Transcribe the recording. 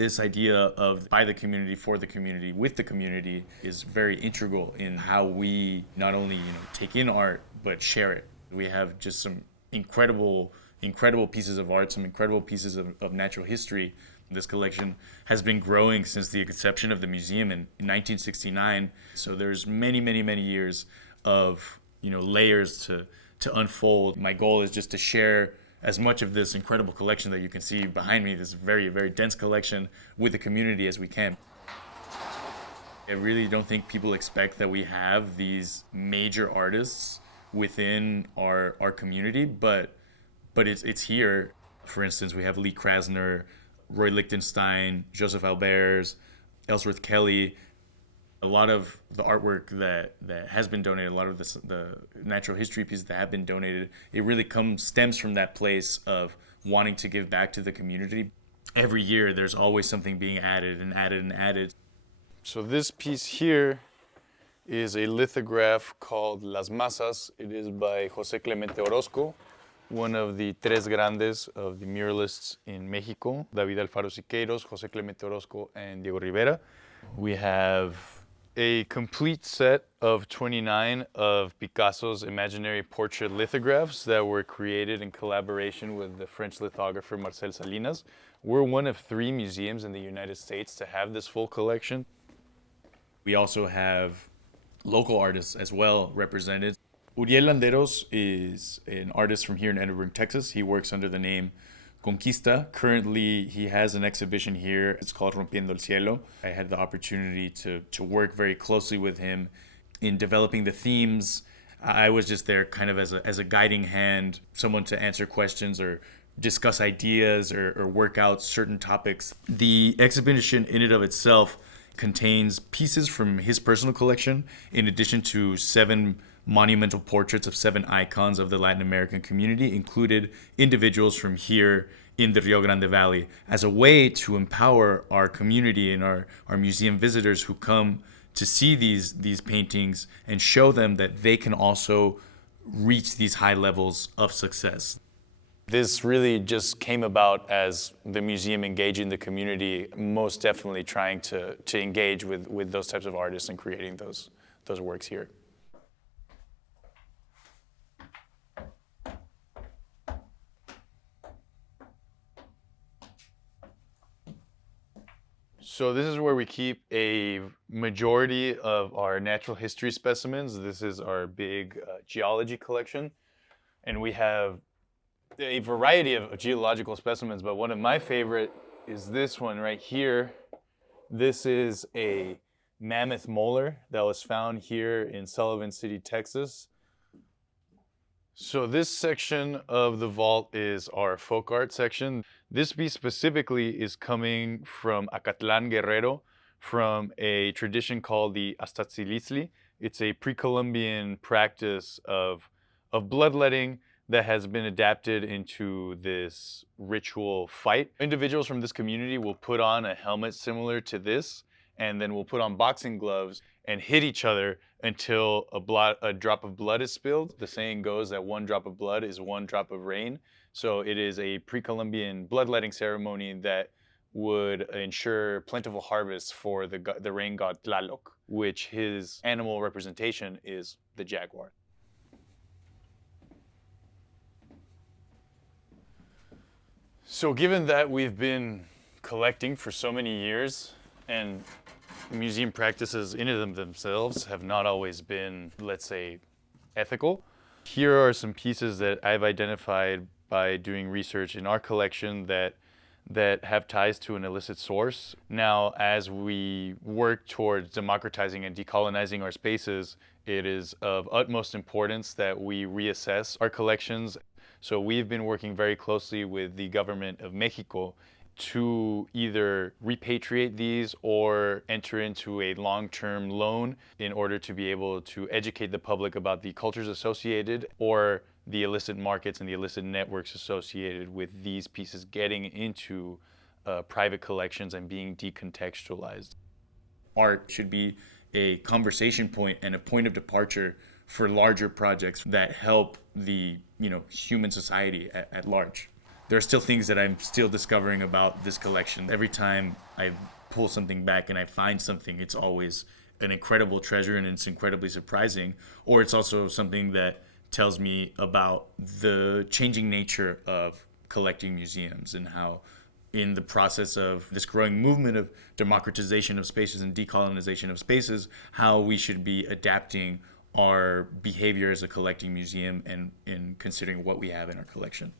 This idea of by the community, for the community, with the community is very integral in how we not only take in art but share it. We have just some incredible pieces of art, some incredible pieces of natural history. This collection has been growing since the inception of the museum in 1969. So there's many years of layers to unfold. My goal is just to share as much of this incredible collection that you can see behind me, this very dense collection, with the community as we can. I really don't think people expect that we have these major artists within our community, but it's here. For instance, we have Lee Krasner, Roy Lichtenstein, Joseph Albers, Ellsworth Kelly. A lot of the artwork that has been donated, a lot of the natural history pieces that have been donated, it really stems from that place of wanting to give back to the community. Every year, there's always something being added and added and added. So this piece here is a lithograph called Las Masas. It is by José Clemente Orozco, one of the tres grandes of the muralists in Mexico, David Alfaro Siqueiros, José Clemente Orozco, and Diego Rivera. We have a complete set of 29 of Picasso's imaginary portrait lithographs that were created in collaboration with the French lithographer Marcel Salinas. We're one of 3 museums in the United States to have this full collection. We also have local artists as well represented. Uriel Landeros is an artist from here in Edinburgh, Texas. He works under the name Conquista. Currently, he has an exhibition here. It's called Rompiendo el Cielo. I had the opportunity to work very closely with him in developing the themes. I was just there kind of as a guiding hand, someone to answer questions or discuss ideas or work out certain topics. The exhibition in and of itself contains pieces from his personal collection, in addition to 7 monumental portraits of 7 icons of the Latin American community, included individuals from here in the Rio Grande Valley, as a way to empower our community and our museum visitors who come to see these paintings and show them that they can also reach these high levels of success. This really just came about as the museum engaging the community, most definitely trying to engage with those types of artists and creating those works here. So this is where we keep a majority of our natural history specimens. This is our big geology collection. And we have a variety of geological specimens, but one of my favorite is this one right here. This is a mammoth molar that was found here in Sullivan City, Texas. So this section of the vault is our folk art section. This piece specifically is coming from Acatlán, Guerrero, from a tradition called the Astatziliztli. It's a pre-Columbian practice of bloodletting that has been adapted into this ritual fight. Individuals from this community will put on a helmet similar to this, and then will put on boxing gloves and hit each other until a drop of blood is spilled. The saying goes that 1 drop of blood is 1 drop of rain. So it is a pre-Columbian bloodletting ceremony that would ensure plentiful harvests for the rain god Tlaloc, which his animal representation is the jaguar. So given that we've been collecting for so many years, and museum practices in and of themselves have not always been, let's say, ethical, here are some pieces that I've identified by doing research in our collection that have ties to an illicit source. Now, as we work towards democratizing and decolonizing our spaces, it is of utmost importance that we reassess our collections. So we've been working very closely with the government of Mexico to either repatriate these or enter into a long-term loan in order to be able to educate the public about the cultures associated or the illicit markets and the illicit networks associated with these pieces getting into private collections and being decontextualized. Art should be a conversation point and a point of departure for larger projects that help the human society at large. there are still things that I'm still discovering about this collection. Every time I pull something back and I find something, it's always an incredible treasure and it's incredibly surprising. Or it's also something that tells me about the changing nature of collecting museums and how in the process of this growing movement of democratization of spaces and decolonization of spaces, how we should be adapting our behavior as a collecting museum and in considering what we have in our collection.